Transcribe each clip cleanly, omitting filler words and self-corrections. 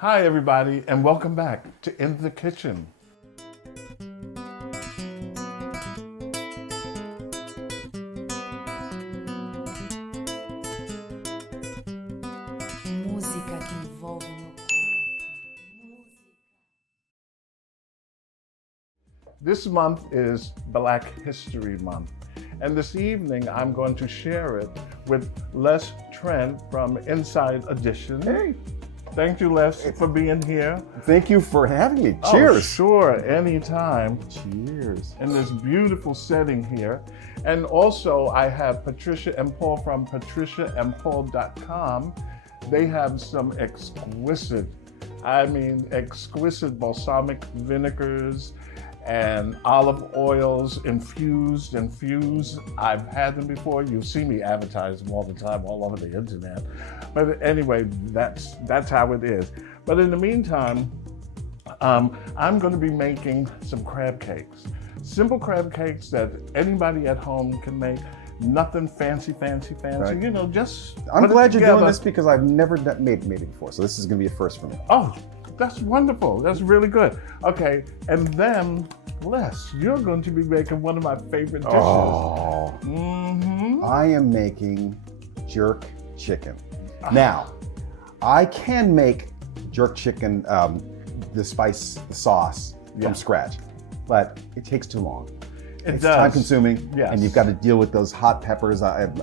Hi, everybody, and welcome back to In the Kitchen. Música que envolve meu corpo. This month is Black History Month, and this evening I'm going to share it with Les Trent from Inside Edition. Hey. Thank you, Les, for being here. Thank you for having me. Oh, Cheers. sure, anytime. Cheers. In this beautiful setting here. And also I have Patricia and Paul from patriciaandpaul.com. They have some exquisite balsamic vinegars and olive oils infused. I've had them before. You see me advertise them all the time all over the internet. But anyway, that's how it is. But in the meantime, I'm going to be making some crab cakes. Simple crab cakes that anybody at home can make. Nothing fancy. Right. You know, just I'm put it glad you're doing together. this because I've never made it before. So this is going to be a first for me. Oh, that's wonderful. That's really good. Okay, and then, Les, you're going to be making one of my favorite dishes. Oh. I am making jerk chicken. Now, I can make jerk chicken, the sauce from scratch, but it takes too long. It's time consuming, Yes. and you've got to deal with those hot peppers. I've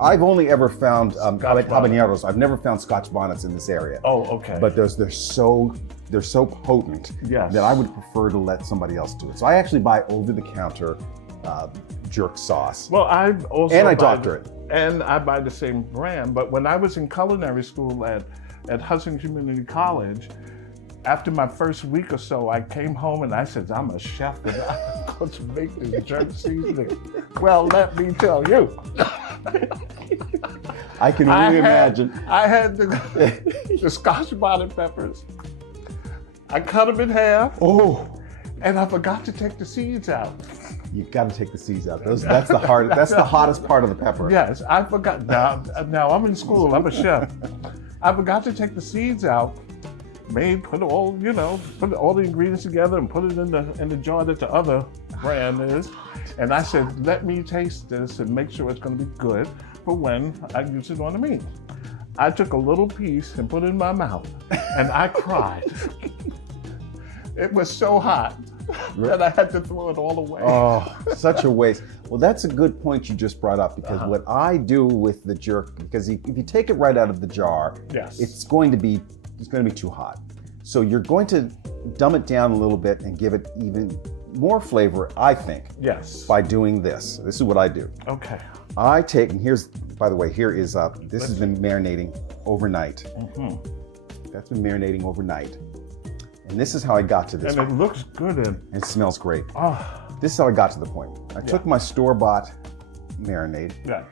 only ever found habaneros. I've never found Scotch bonnets in this area. Oh, okay. But they're so potent Yes. that I would prefer to let somebody else do it. So I actually buy over-the-counter jerk sauce. Well, I also And I doctor it. And I buy the same brand. But when I was in culinary school at Hudson Community College, after my first week or so, I came home and I said, I'm a chef and I'm going to make this jerk seasoning. Well, let me tell you. I can really imagine. I had the Scotch bonnet peppers. I cut them in half. Oh, And I forgot to take the seeds out. you've got to take the seeds out. That's the hardest. That's the hottest part of the pepper. Yes, I forgot. Now I'm in school. I'm a chef. I forgot to take the seeds out. Put all the ingredients together and put it in the jar that the other brand is. And I said, let me taste this and make sure it's going to be good for when I use it on the meat. I took a little piece and put it in my mouth, and I cried. It was so hot that I had to throw it all away. Oh, such a waste. Well, that's a good point you just brought up because what I do with the jerk, because if you take it right out of the jar, Yes. it's going to be too hot. So you're going to dumb it down a little bit and give it even more flavor, I think, Yes. by doing this. This is what I do. Okay. I take, and here's, by the way, this has been marinating overnight. That's been marinating overnight. And this is how I got to this And point. it looks good and It smells great. oh This is how I got to the point. I took my store-bought marinade yeah.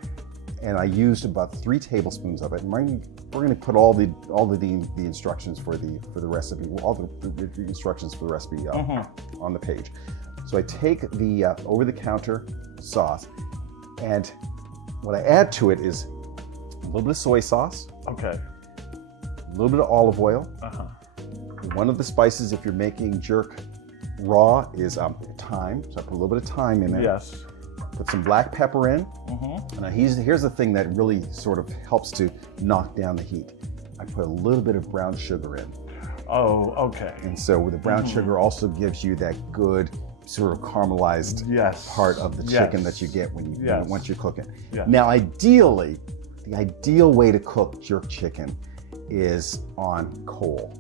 and I used about 3 tablespoons of it. And we're going to put all the instructions for the recipe, all the instructions for the recipe on the page. So I take the over-the-counter sauce, and what I add to it is a little bit of soy sauce, Okay. a little bit of olive oil. One of the spices, if you're making jerk raw, is thyme. So I put a little bit of thyme in it. Yes. Put some black pepper in. And here's the thing that really sort of helps to knock down the heat. I put a little bit of brown sugar in. Oh, okay. And so the brown sugar also gives you that good sort of caramelized Yes. part of the Yes. chicken that you get once you cook it. Yes. Now, ideally, the ideal way to cook jerk chicken is on coal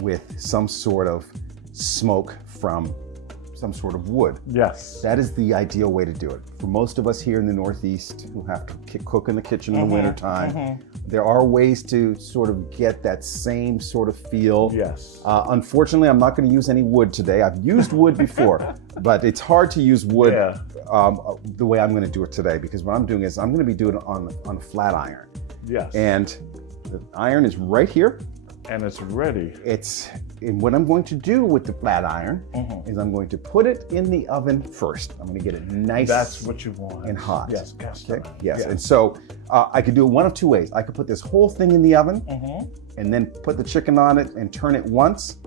with some sort of smoke from some sort of wood. Yes. That is the ideal way to do it. For most of us here in the Northeast who have to cook in the kitchen in the wintertime, there are ways to sort of get that same sort of feel. Yes. Unfortunately, I'm not going to use any wood today. I've used wood before, but it's hard to use wood the way I'm going to do it today, because what I'm doing is I'm going to be doing it on a flat iron. Yes. And the iron is right here. And it's ready. And what I'm going to do with the flat iron is I'm going to put it in the oven first. I'm going to get it nice. That's what you want. And hot. Yes, cast iron. Yes. And so I could do it one of two ways. I could put this whole thing in the oven and then put the chicken on it and turn it once,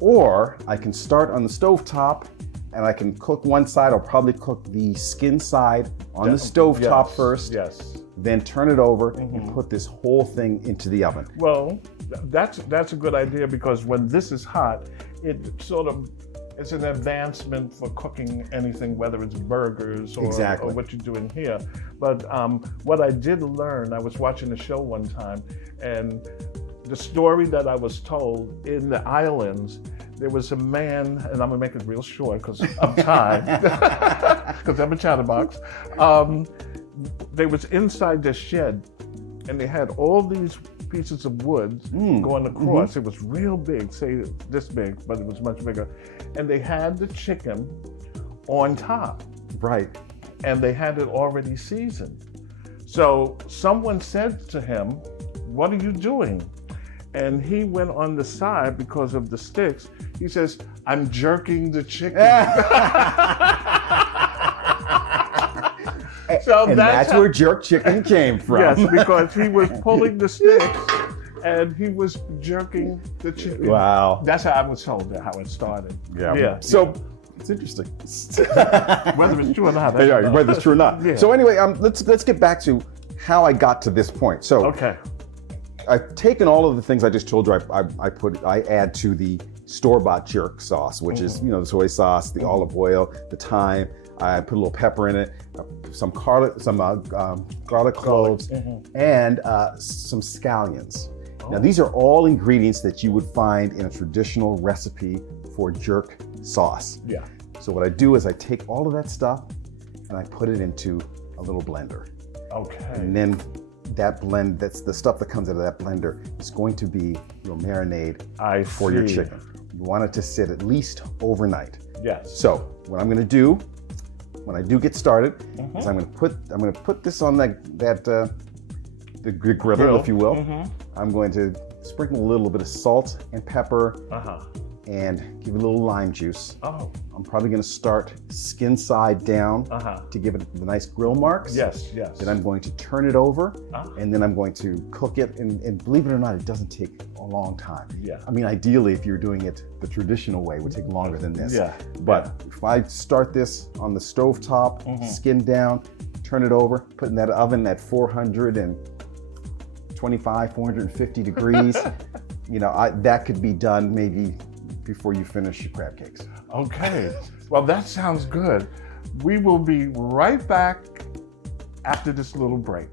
or I can start on the stovetop and I can cook one side. I'll probably cook the skin side on the stovetop first. Yes. Then turn it over and put this whole thing into the oven. Well, that's a good idea, because when this is hot, it's an advancement for cooking anything, whether it's burgers or what you're doing here. But what I did learn, I was watching a show one time, and the story that I was told, in the islands, there was a man, and I'm gonna make it real short because of time, because I'm a chatterbox. They was inside the shed, and they had all these pieces of wood going across. It was real big, say this big, but it was much bigger. And they had the chicken on top. Right. And they had it already seasoned. So someone said to him, "What are you doing?" And he went on the side because of the sticks. He says, "I'm jerking the chicken." So and that's where jerk chicken came from. Yes, because he was pulling the sticks and he was jerking the chicken. Wow. That's how I was told how it started. Yeah. So it's interesting. Whether it's true or not. Whether it's true or not. Yeah. So anyway, let's get back to how I got to this point. So okay. I've taken all of the things I just told you. I add to the store-bought jerk sauce, which is the soy sauce, the olive oil, the thyme. I put a little pepper in it, some garlic cloves, and some scallions. Now these are all ingredients that you would find in a traditional recipe for jerk sauce. Yeah. So what I do is I take all of that stuff and I put it into a little blender. Okay. And then that's the stuff that comes out of that blender is going to be your marinade for your chicken. You want it to sit at least overnight. Yes. So what I'm going to do when I do get started is I'm going to put this on the griddle, if you will. I'm going to sprinkle a little bit of salt and pepper and give it a little lime juice. Oh. I'm probably going to start skin side down to give it the nice grill marks. Yes. Then I'm going to turn it over and then I'm going to cook it. And believe it or not, it doesn't take a long time. Yeah. I mean, ideally, if you're doing it the traditional way, it would take longer than this. Yeah. But if I start this on the stovetop, skin down, turn it over, put it in that oven at 425, 450 degrees, that could be done maybe before you finish your crab cakes. Okay. Well, that sounds good. We will be right back after this little break.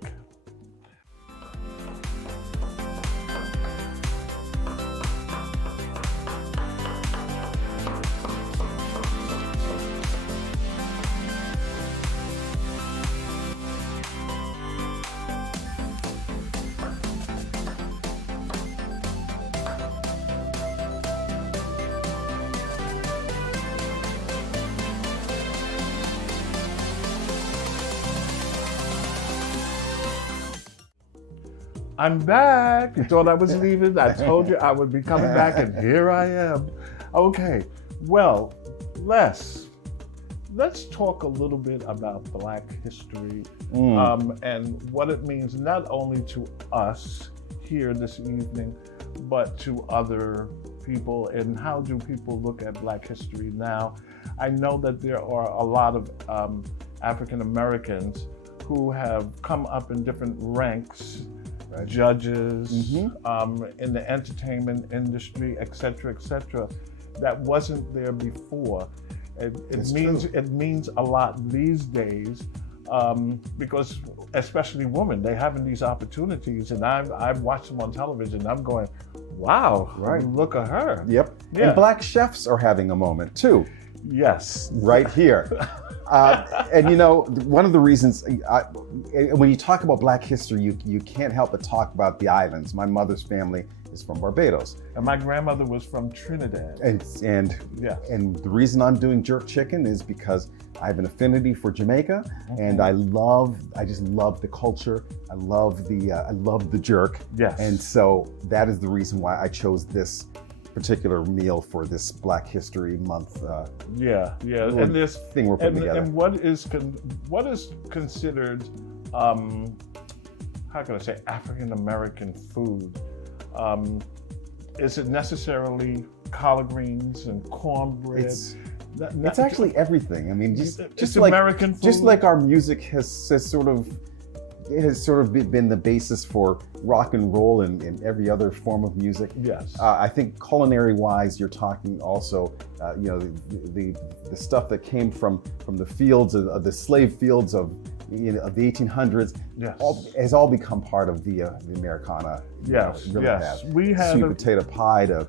I'm back. You thought I was leaving. I told you I would be coming back, and here I am. Okay, well, let's talk a little bit about Black history and what it means not only to us here this evening, but to other people, and how do people look at Black history now. I know that there are a lot of African Americans who have come up in different ranks, judges, in the entertainment industry, et cetera, that wasn't there before. It means a lot these days because especially women, they having these opportunities, and I've watched them on television and I'm going, wow, look at her. Yep. Yeah. And Black chefs are having a moment too. Yes. Right here. And one of the reasons, when you talk about Black history, you can't help but talk about the islands. My mother's family is from Barbados. And my grandmother was from Trinidad. And the reason I'm doing jerk chicken is because I have an affinity for Jamaica, and I just love the culture. I love the jerk. Yes. And so that is the reason why I chose this particular meal for this Black History Month. And this thing we're putting together. And what is considered, how can I say, African American food? Is it necessarily collard greens and cornbread? It's actually everything. I mean, just like American food. Just like our music has sort of been the basis for rock and roll and every other form of music. Yes. I think culinary-wise, you're talking also, the stuff that came from the fields of the slave fields of the 1800s. Yes. Has all become part of the Americana. Yes. Really yes. have. We had sweet potato pie to.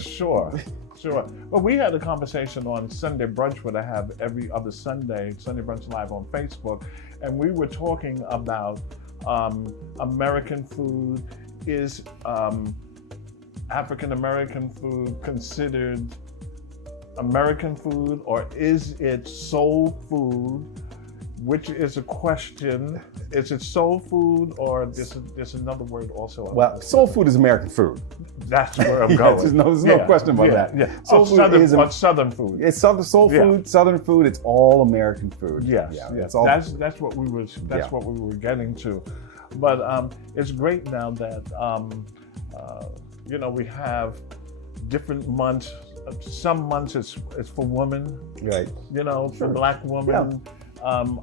Sure. Sure. Well, we had a conversation on Sunday Brunch, what I have every other Sunday Brunch Live on Facebook, and we were talking about American food. Is African American food considered American food, or is it soul food? Which is a question. Is it soul food, or there's another word also? Well, soul food is American food. That's where I'm going. There's no question about that. Yeah. Soul food is Southern food. It's soul food, Southern food. It's all American food. Yes. Yeah, Yes. it's all. That's what we were getting to. But it's great now that we have different months. Some months it's for women. Right. For Black women. Yeah.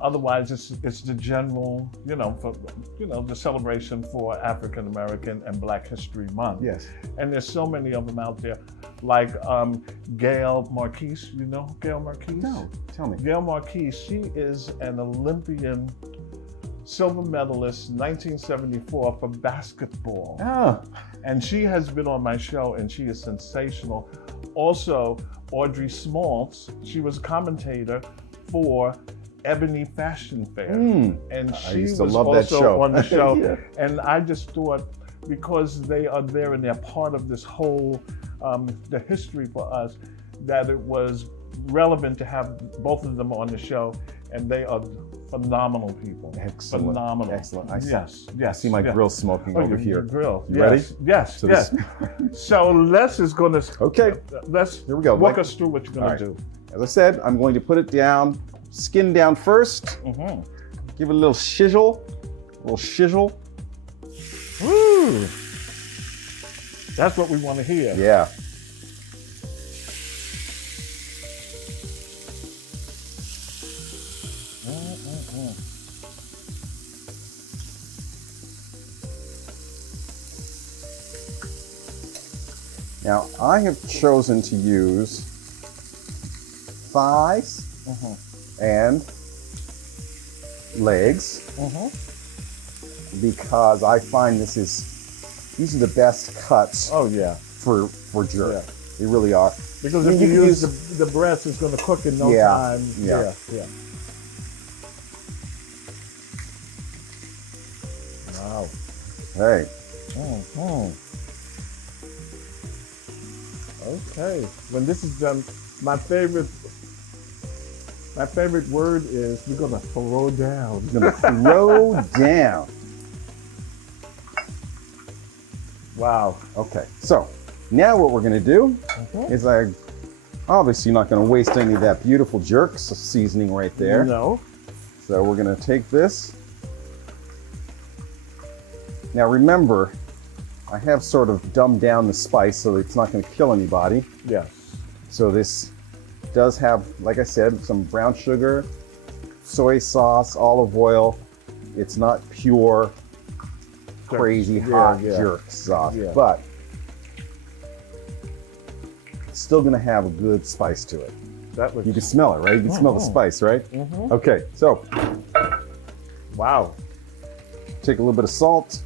Otherwise, it's the general, the celebration for African American and Black History Month. Yes. And there's so many of them out there, like Gail Marquise. You know Gail Marquise? No, tell me. Gail Marquise. She is an Olympian silver medalist, 1974 for basketball. Oh. And she has been on my show, and she is sensational. Also, Audrey Smaltz. She was commentator for Ebony Fashion Fair, and she was also on the show. Yeah. And I just thought, because they are there and they're part of this whole the history for us, that it was relevant to have both of them on the show, and they are phenomenal people. Excellent. Phenomenal. Excellent. Yes. I see my grill smoking over here. Your grill. You ready? Yes. So yes. So Les is going to. Okay. Here we go. Walk us through what you're going to do. As I said, I'm going to put it down, skin down first. Mm-hmm. Give it a little shizzle. Woo! That's what we want to hear. Yeah. Now, I have chosen to use thighs and legs because I find these are the best cuts. Oh yeah, for jerk. Yeah. They really are. Because if you use the breast, it's going to cook in no time. Yeah. Wow. Hey. Okay. When this is done, my favorite word is we're gonna throw down. We're gonna throw down. Wow. Okay. So now what we're gonna do is I'm obviously not gonna waste any of that beautiful jerk seasoning right there. No. So we're gonna take this. Now remember, I have sort of dumbed down the spice so that it's not going to kill anybody. Yes. So this does have, like I said, some brown sugar, soy sauce, olive oil. It's not pure, crazy hot jerk sauce, but it's still going to have a good spice to it. You can smell it, right? You can smell the spice, right? Okay, so. Wow. Take a little bit of salt.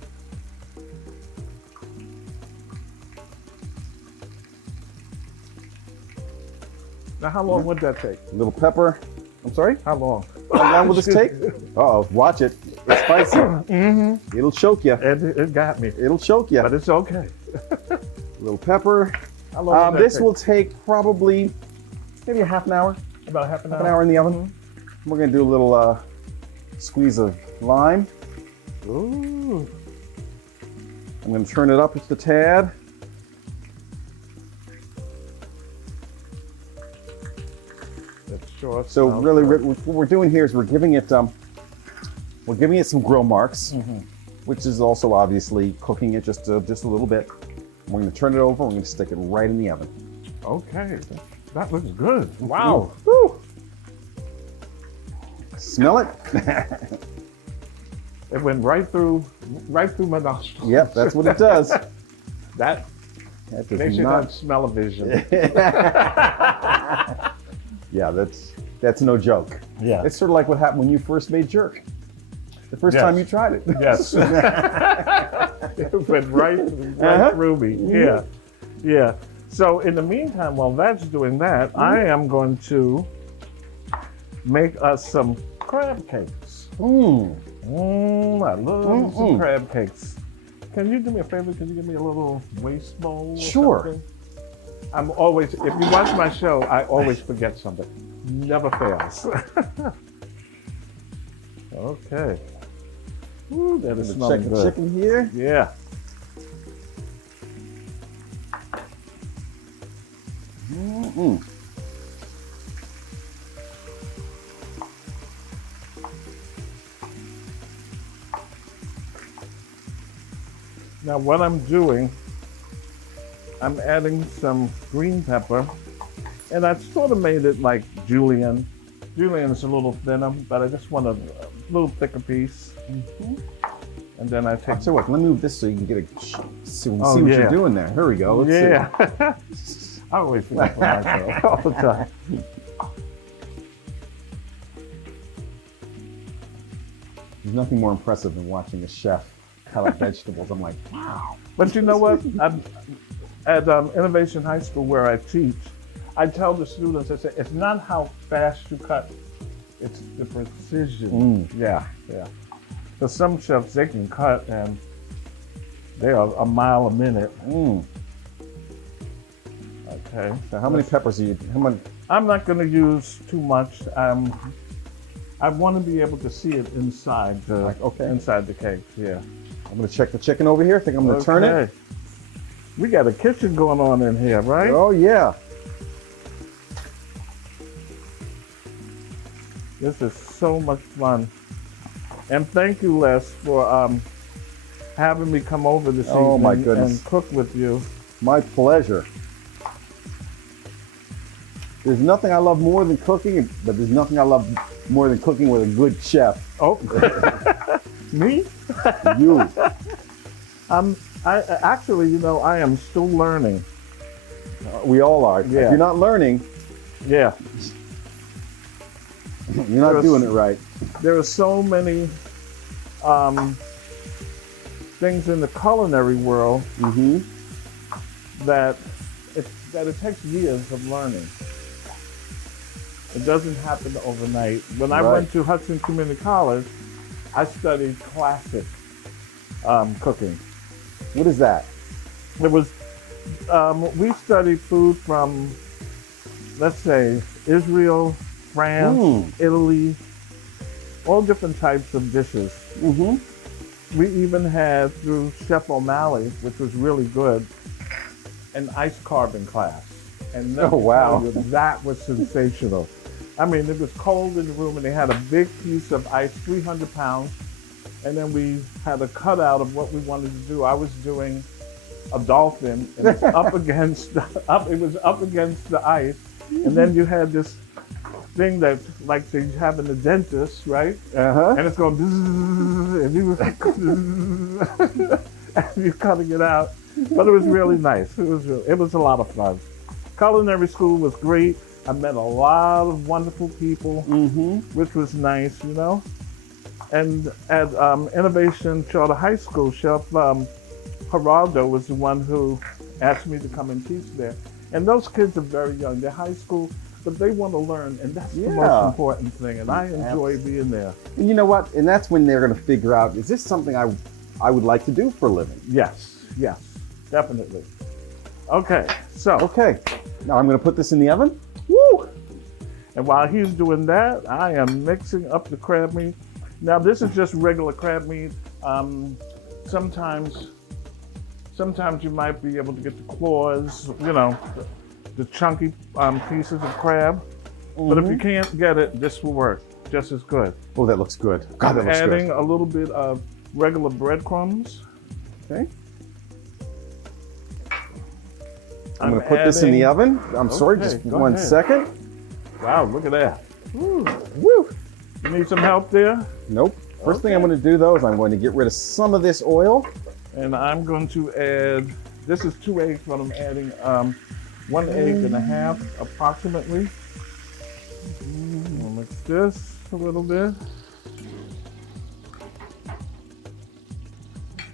Now, how long would that take? A little pepper. I'm sorry? How long? How long will this take? Uh-oh, watch it. It's spicy. It'll choke you. It got me. It'll choke you. But it's okay. A little pepper. How long does that This take? will take probably maybe a half an hour. About half an Half an hour in the oven. We're gonna do a little squeeze of lime. Ooh. I'm gonna turn it up just a tad. That sure So smells really, good. what we're doing here is we're giving it some grill marks, which is also obviously cooking it just a little bit. We're gonna turn it over. We're gonna stick it right in the oven. Okay, that looks good. Wow. Woo. Smell it? It went right through my nostrils. Yep, that's what it does. That That they does should not. have smell-o-vision. Yeah, that's no joke. Yeah. It's sort of like what happened when you first made jerk. The first Yes. time you tried it. Yes. It went right Uh-huh. through me. Yeah. Yeah. So in the meantime, while that's doing that, I am going to make us some crab cakes. I love some crab cakes. Can you do me a favor? Can you give me a little waste bowl? Or Sure. something? I'm always, if you watch my show, I always forget something. Never fails. Okay. Ooh, that is smelling Check the good. chicken here. Yeah. Now what I'm doing, I'm adding some green pepper, and I sort of made it like julienne. Julienne is a little thinner, but I just want a little thicker piece. And then I take. So what? Let me move this so you can get a see what Oh, yeah. you're doing there. Here we go. Let's Yeah. I always forget for myself all the time. There's nothing more impressive than watching a chef cut up vegetables. I'm like, wow. But you know what? At Innovation High School where I teach, I tell the students, I say, it's not how fast you cut, it's the precision. Yeah, yeah. Because some chefs, they can cut and they are a mile a minute. Okay. So how many peppers are you? How many? I'm not going to use too much. I want to be able to see it inside the inside the cakes. Yeah. I'm gonna check the chicken over here. I think I'm gonna turn it. Okay. We got a kitchen going on in here, right? Oh yeah. This is so much fun. And thank you, Les, for having me come over this Oh, evening my goodness. and cook with you. My pleasure. There's nothing I love more than cooking, but there's nothing I love more than cooking with a good chef. Oh, me? You. I actually, you know, I am still learning. We all are. Yeah. If you're not learning, Yeah. you're not doing it right. There are so many things in the culinary world that it takes years of learning. It doesn't happen overnight. When I went to Hudson Community College, I studied classic cooking. What is that? It was we studied food from, let's say, Israel, France, Italy, all different types of dishes. We even had, through Chef O'Malley, which was really good, an ice carving class. And let me tell you, that was sensational. I mean, it was cold in the room and they had a big piece of ice, 300 pounds. And then we had a cutout of what we wanted to do. I was doing a dolphin and it was up against the ice. And then you had this thing that, like they have in the dentist, right? And it's going bzzz, and you and you're cutting it out. But it was really nice. It was a lot of fun. Culinary school was great. I met a lot of wonderful people, which was nice, you know. And at Innovation Charter High School, Chef Geraldo was the one who asked me to come and teach there. And those kids are very young. They're high school, but they want to learn, and that's the most important thing. And I enjoy being there. And you know what? And that's when they're going to figure out, is this something I would like to do for a living? Yes, yes, definitely. Okay, so. Okay, now I'm gonna put this in the oven. Woo! And while he's doing that, I am mixing up the crab meat. Now this is just regular crab meat. Sometimes you might be able to get the claws, you know, the chunky pieces of crab. But if you can't get it, this will work just as good. Oh, that looks good. God, that looks Adding good. a little bit of regular breadcrumbs. Okay. I'm gonna put this in the oven. I'm sorry, just go 1 ahead. second. Wow, look at that. Woo! You need some help there? Nope. First thing I'm gonna do though is I'm going to get rid of some of this oil. And I'm going to add, this is 2 eggs, but I'm adding 1 egg and a half approximately. I'll mix this a little bit.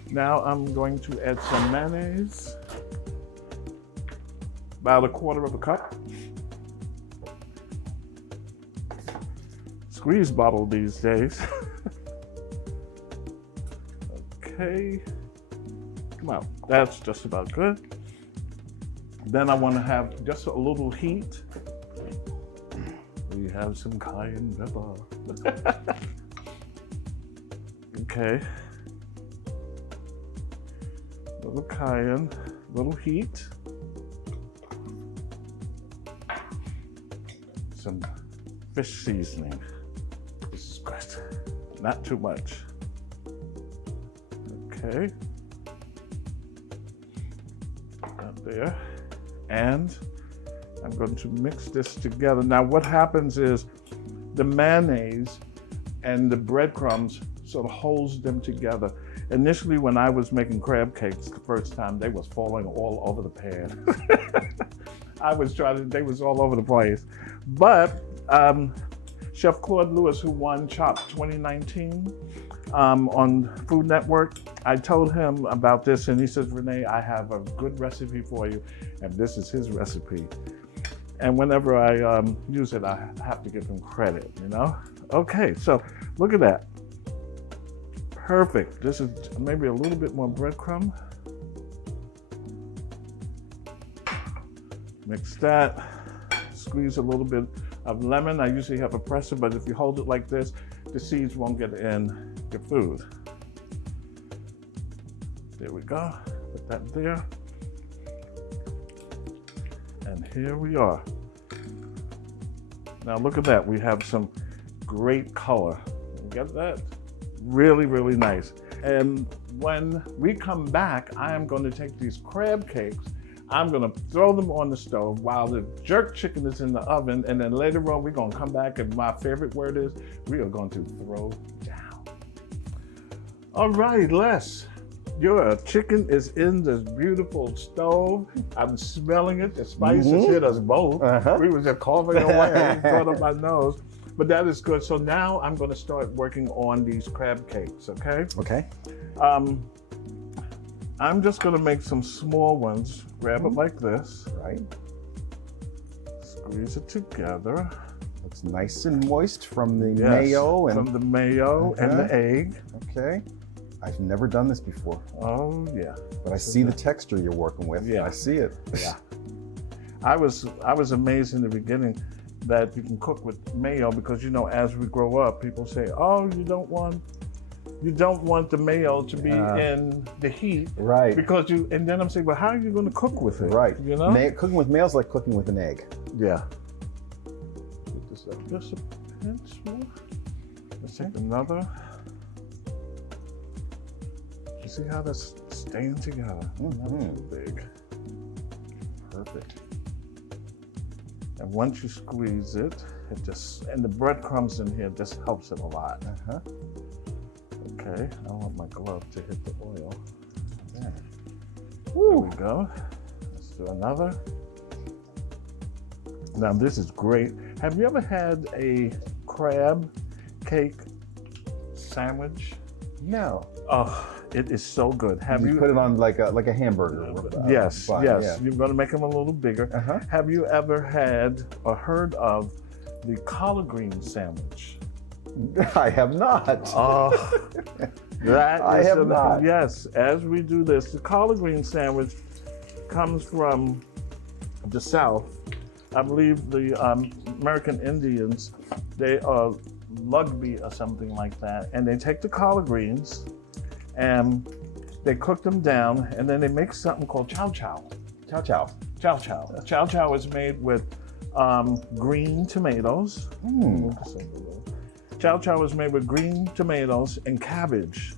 Now I'm going to add some mayonnaise, about 1/4 cup. Squeeze bottle these days. Okay. Come on, that's just about good. Then I want to have just a little heat. We have some cayenne pepper. Okay. Little cayenne, little heat. Some fish seasoning. This is good. Not too much. Okay. Up there. And I'm going to mix this together. Now what happens is the mayonnaise and the breadcrumbs sort of holds them together. Initially when I was making crab cakes the first time, they was falling all over the pan. They was all over the place. But Chef Claude Lewis, who won Chopped 2019 on Food Network, I told him about this and he says, Rene, I have a good recipe for you. And this is his recipe. And whenever I use it, I have to give him credit, you know? Okay, so look at that. Perfect. This is maybe a little bit more breadcrumb. Mix that. Squeeze a little bit of lemon. I usually have a presser, but if you hold it like this, the seeds won't get in your food. There we go. Put that there. And here we are. Now look at that. We have some great color. You get that? Really, really nice. And when we come back, I am going to take these crab cakes. I'm going to throw them on the stove while the jerk chicken is in the oven. And then later on, we're going to come back, and my favorite word is, we are going to throw down. All right, Les. Your chicken is in this beautiful stove. I'm smelling it. The spices hit us both. We were just coughing away in front of my nose. But that is good. So now I'm going to start working on these crab cakes, okay? Okay. I'm just going to make some small ones. Grab it like this. Right. Squeeze it together. Looks nice and moist from the Yes, mayo and from the mayo and the egg. Okay. I've never done this before, Oh yeah. but I see the texture you're working with. Yeah. I see it. Yeah. I was amazed in the beginning that you can cook with mayo because, you know, as we grow up, people say, oh, you don't want the mayo to be in the heat. Right. Because and then I'm saying, well, how are you going to cook with it? Right. You know? Cooking with mayo is like cooking with an egg. Yeah. Put this up just a pinch more. Let's take another. You see how that's staying together? Not too big. Perfect. And once you squeeze it, and the breadcrumbs in here just helps it a lot. Okay, I don't want my glove to hit the oil. There we go. Let's do another. Now this is great. Have you ever had a crab cake sandwich? No. Oh, it is so good. Have You put it on like a hamburger. Yes, bun, yes. yeah. You're going to make them a little bigger. Have you ever had or heard of the collard green sandwich? I have not. Oh, that I is have not. Yes, as we do this, the collard green sandwich comes from the South. I believe the American Indians, they are Lugby or something like that, and they take the collard greens and they cook them down, and then they make something called chow chow. Chow chow. Chow chow. Chow chow is made with green tomatoes. Chow chow is made with green tomatoes and cabbage.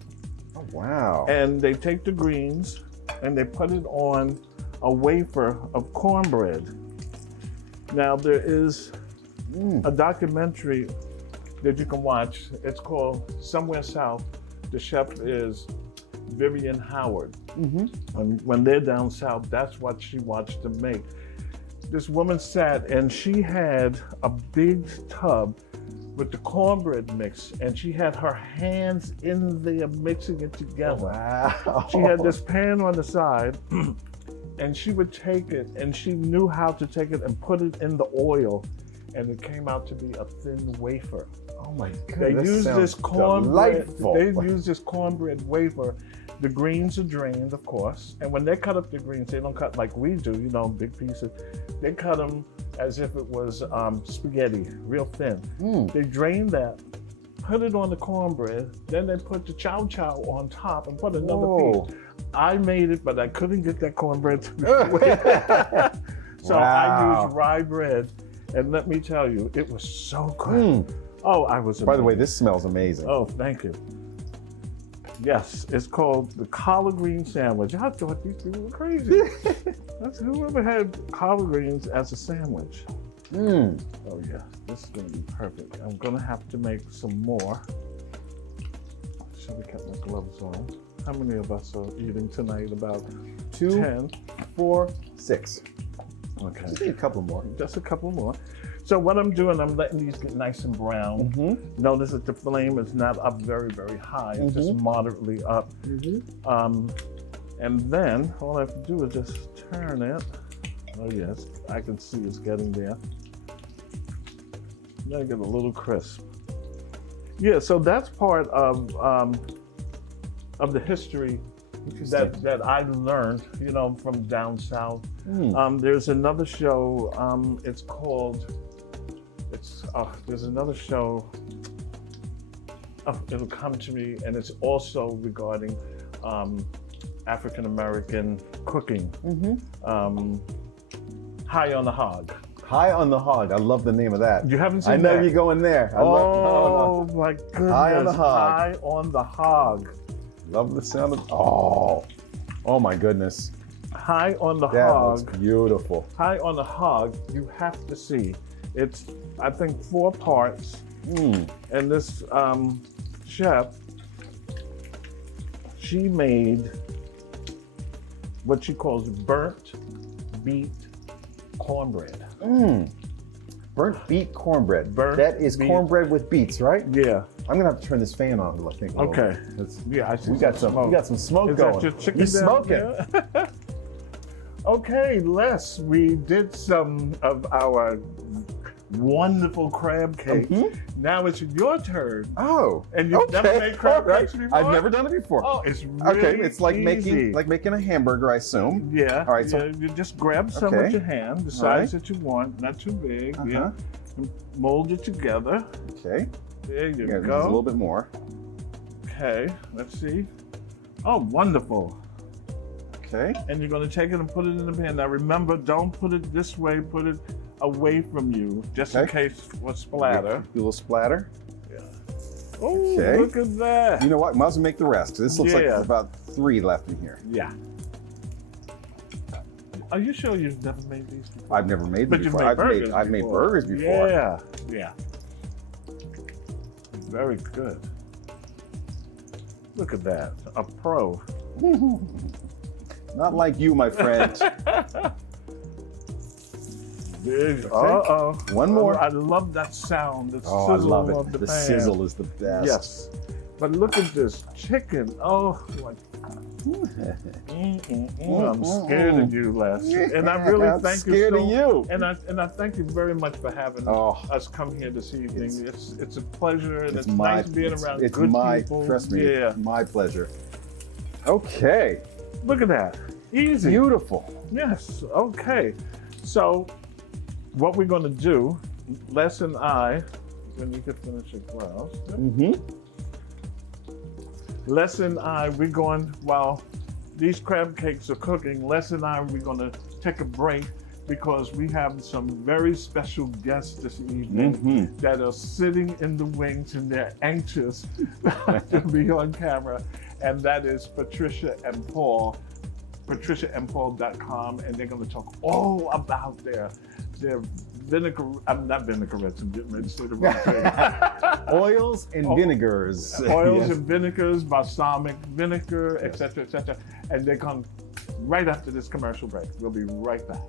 Oh, wow. And they take the greens and they put it on a wafer of cornbread. Now there is a documentary that you can watch. It's called Somewhere South. The chef is Vivian Howard. And when they're down south, that's what she watched them make. This woman sat and she had a big tub with the cornbread mix, and she had her hands in there mixing it together. Wow. She had this pan on the side, and she would take it, and she knew how to take it and put it in the oil, and it came out to be a thin wafer. Oh my They goodness. use this cornbread. Delightful. They use this cornbread wafer. The greens are drained, of course, and when they cut up the greens, they don't cut like we do, you know, big pieces. They cut them as if it was spaghetti, real thin. They drain that, put it on the cornbread, then they put the chow chow on top and put another piece. I made it, but I couldn't get that cornbread to be so I used rye bread, and let me tell you, it was so good. Oh, I was amazed. By the way, this smells amazing. Oh, thank you. Yes, it's called the collard green sandwich. I thought these people were crazy. That's whoever had collard greens as a sandwich. Oh yeah, this is gonna be perfect. I'm gonna have to make some more. Should have kept my gloves on. How many of us are eating tonight? About 2, 10, 4, 6. Okay. Just need a couple more. Just a couple more. So what I'm doing, I'm letting these get nice and brown. Notice that the flame is not up very, very high. It's just moderately up. And then all I have to do is just turn it. Oh yes, I can see it's getting there. Now get a little crisp. Yeah, so that's part of the history that I learned, you know, from down south. There's another show. It's called. There's another show. It'll come to me, and it's also regarding African American cooking. High on the Hog. High on the Hog. I love the name of that. You haven't seen I know that? you're going there. Oh my goodness. High on the Hog. High on the Hog. Love the sound of. Oh my goodness. High on the That Hog. looks beautiful. High on the Hog. You have to see. It's, I think, 4 parts. And this chef, she made what she calls burnt beet cornbread. Burnt beet cornbread. Burnt that is beet. Cornbread with beets, right? Yeah. I'm gonna have to turn this fan on. I think. Okay. Yeah, I see. We got some smoke Is going. that your chicken You're down smoking. there? Okay, Les, we did some of our wonderful crab cakes. Now it's your turn. Oh, And you've never made crab cakes before? I've never done it before. Oh, it's really Okay, it's like easy. making a hamburger, I assume. Yeah. All right, so you just grab some Okay. with your hand, the size that you want, not too big. Yeah. And mold it together. Okay. There you Yeah, go. just a little bit more. Okay, let's see. Oh, wonderful. Okay. And you're going to take it and put it in the pan. Now remember, don't put it this way, put it away from you, just in case for splatter. Do a little splatter. Yeah. Oh, Okay. look at that. You know what? Might as well make the rest. This looks like Yeah. there's about 3 left in here. Yeah. Are you sure you've never made these before? I've never made them But you've before. made burgers I've made before. burgers before. Yeah, yeah. Very good. Look at that, a pro. Not like you, my friend. Uh-oh. One more. I love that sound, the Oh, I sizzle love of it. the The pan. sizzle is the best. Yes. But look at this chicken. Oh, my. I'm scared of you, Les. And I really I'm thank scared you of so. you. And I thank you very much for having us come here this evening. It's a pleasure, and it's nice being around good people. Trust me, Yeah. it's my pleasure. Okay. Look at that. Easy. Beautiful. Yes. Okay. So, what we're going to do, Les and I, when you could finish your glass. Mm-hmm. Les and I, we're going, while these crab cakes are cooking, Les and I, we're going to take a break because we have some very special guests this evening that are sitting in the wings and they're anxious to be on camera. And that is Patricia and Paul, patriciaandpaul.com, and they're going to talk all about their vinegar, I'm not vinaigrettes, I'm getting ready to say the wrong thing. Oils and vinegars. Oils Yes. and vinegars, balsamic vinegar, etc., etc. And they come right after this commercial break. We'll be right back.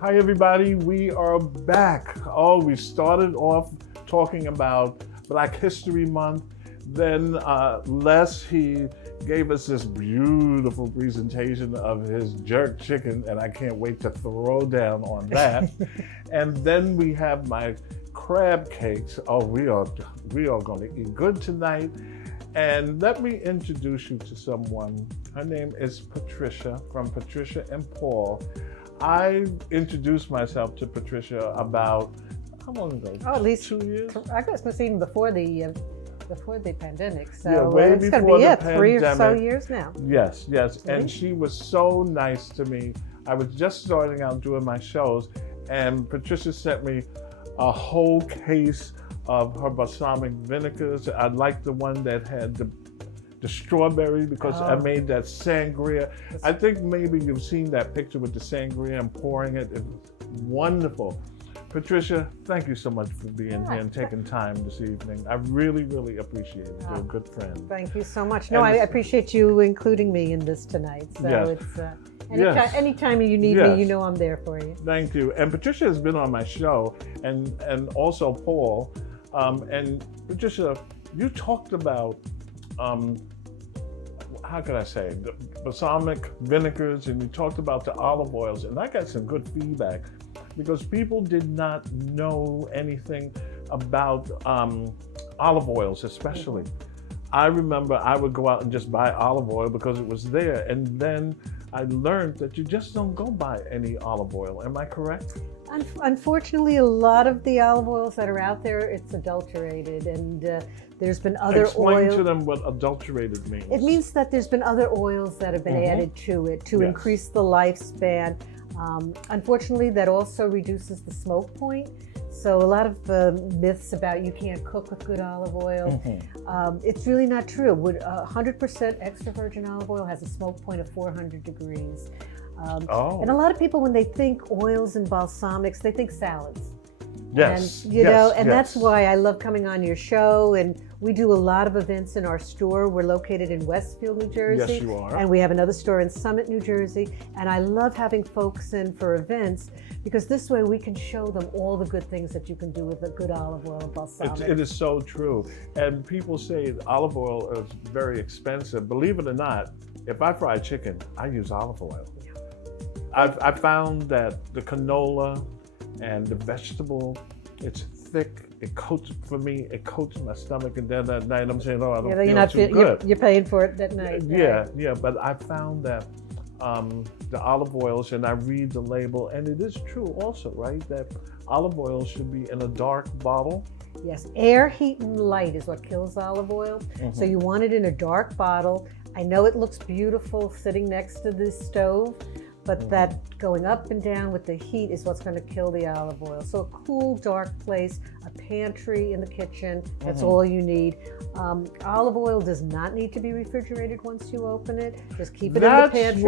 Hi everybody, we are back. Oh, we started off talking about Black History Month. Then Les, he gave us this beautiful presentation of his jerk chicken, and I can't wait to throw down on that. And then we have my crab cakes. Oh, we are going to eat good tonight. And let me introduce you to someone. Her name is Patricia from Patricia and Paul. I introduced myself to Patricia about, how long ago? Oh, at least 2 years? I guess it was even before the pandemic. So Yeah, way it's going to before be the 3 or so pandemic. years now. Yes, yes. And she was so nice to me. I was just starting out doing my shows, and Patricia sent me a whole case of her balsamic vinegars. I liked the one that had the strawberry because I made that sangria. I think maybe you've seen that picture with the sangria and pouring it. It was wonderful. Patricia, thank you so much for being here and taking time this evening. I really, really appreciate it. You're a good friend. Thank you so much. No, And I appreciate you including me in this tonight. So Yes. it's anytime you need Yes. me, you know I'm there for you. Thank you. And Patricia has been on my show, and also Paul. And Patricia, you talked about how can I say, the balsamic vinegars, and you talked about the olive oils, and I got some good feedback because people did not know anything about olive oils, especially. I remember I would go out and just buy olive oil because it was there, and then I learned that you just don't go buy any olive oil. Am I correct? Unfortunately, a lot of the olive oils that are out there, it's adulterated, and there's been other Explain oils. to them what adulterated means. It means that there's been other oils that have been added to it to Yes. increase the lifespan. Unfortunately, that also reduces the smoke point. So a lot of myths about you can't cook with good olive oil. It's really not true. 100% extra virgin olive oil has a smoke point of 400 degrees. And a lot of people, when they think oils and balsamics, they think salads. Yes. And, that's why I love coming on your show. And we do a lot of events in our store. We're located in Westfield, New Jersey. Yes, you are. And we have another store in Summit, New Jersey. And I love having folks in for events because this way we can show them all the good things that you can do with a good olive oil and balsamic. It is so true. And people say olive oil is very expensive. Believe it or not, if I fry chicken, I use olive oil. I found that the canola and the vegetable, it's thick. It coats my stomach, and then at night I'm saying, oh, I don't feel too good. You're paying for it that night. Yeah. But I found that the olive oils, and I read the label, and it is true also, right? That olive oil should be in a dark bottle. Yes, air, heat, and light is what kills olive oil. So you want it in a dark bottle. I know it looks beautiful sitting next to the stove, but that going up and down with the heat is what's going to kill the olive oil. So a cool, dark place, a pantry in the kitchen, that's all you need. Olive oil does not need to be refrigerated once you open it. Just keep it in the pantry.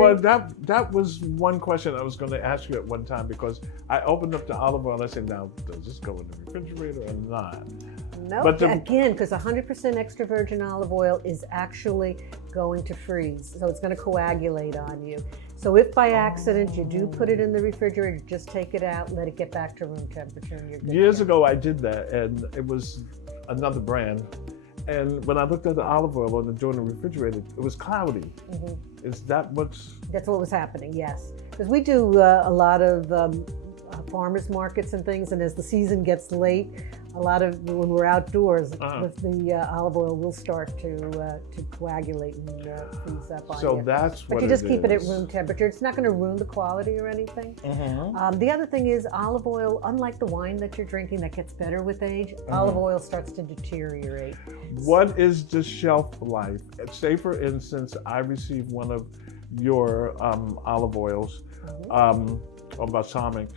That was one question I was going to ask you at one time, because I opened up the olive oil and I said, now, does this go in the refrigerator or not? No, But again, because 100% extra virgin olive oil is actually going to freeze. So it's going to coagulate on you. So if by accident you do put it in the refrigerator, just take it out, let it get back to room temperature, and you're good. Years ago, I did that, and it was another brand. And when I looked at the olive oil on the door in the refrigerator, it was cloudy. Is that what's... That's what was happening, yes. Because we do a lot of farmers markets and things, and as the season gets late, a lot of, when we're outdoors, with the olive oil will start to coagulate and freeze up on you. So that's what But you just keep it at is. room temperature. It's not going to ruin the quality or anything. The other thing is olive oil, unlike the wine that you're drinking that gets better with age, olive oil starts to deteriorate. What is the shelf life? Say, for instance, I received one of your olive oils, or balsamic.